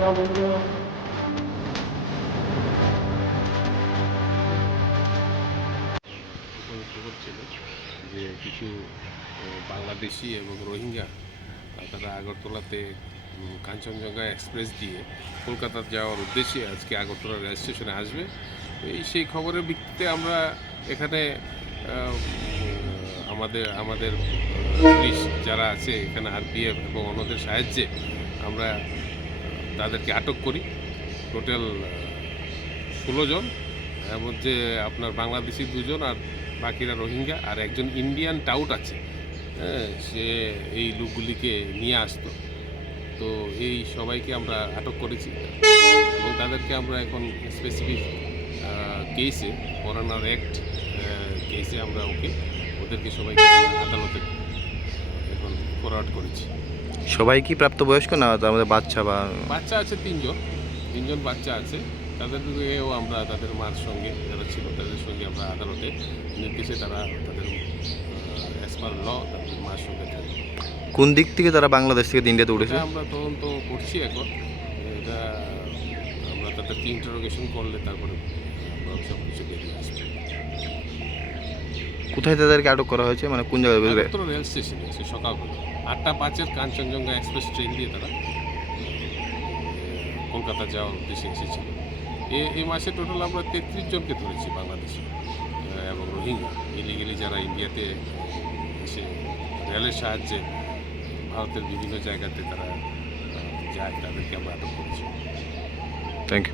খবর ছিল যে কিছু বাংলাদেশি এবং রোহিঙ্গা তারা আগরতলাতে কাঞ্চনজঙ্ঘা এক্সপ্রেস দিয়ে কলকাতা যাওয়ার উদ্দেশ্যে আজকে আগরতলা রেল স্টেশনে আসবে। সেই খবরের ভিত্তিতে আমরা এখানে আমাদের পুলিশ যারা আছে এখানে আরপিএফ এবং অন্যদের সাহায্যে আমরা তাদেরকে আটক করি। টোটাল 16 জন, এর মধ্যে আপনার বাংলাদেশি 2 জন আর বাকিরা রোহিঙ্গা, আর একজন ইন্ডিয়ান টাউট আছে। সে এই লোকগুলিকে নিয়ে আসতো। তো এই সবাইকে আমরা আটক করেছি এবং তাদেরকে আমরা এখন স্পেসিফিক কেসে ফরেনার অ্যাক্ট কেসে আমরা ওদেরকে সবাইকে আদালতে এখন ফরওয়ার্ড করেছি। সবাই কি প্রাপ্তবয়স্ক না তার মধ্যে বাচ্চা আছে 3জন বাচ্চা আছে। তাদেরকেও আমরা তাদের মার সঙ্গে যারা ছিল তাদের সঙ্গে আমরা আদালতে নির্দেশে তারা তাদের অ্যাজ পার ল তাদের মার সঙ্গে থাকে। কোন দিক থেকে তারা বাংলাদেশ থেকে ইন্ডিয়াতে উঠেছে আমরা তদন্ত করছি এখন। এটা আমরা তাদেরকে ইন্টারোগেশন করলে তারপরে আমরা সব কিছু বেরিয়ে আসবো। কোথায় তাদেরকে আটক করা হয়েছে, মানে কোন জায়গায়? রেল স্টেশনে এসে সকালবেলা 8টা 5-এর কাঞ্চনজঙ্ঘা এক্সপ্রেস ট্রেন দিয়ে তারা কলকাতা যাওয়ার উদ্দেশ্যে এসেছিল। এই মাসে টোটাল আমরা 33 জনকে ধরেছি বাংলাদেশি এবং রোহিঙ্গা ইলিগেলি যারা ইন্ডিয়াতে এসে রেলের সাহায্যে ভারতের বিভিন্ন জায়গাতে তারা যায়, তাদেরকে আমরা আটক করেছি। Thank you.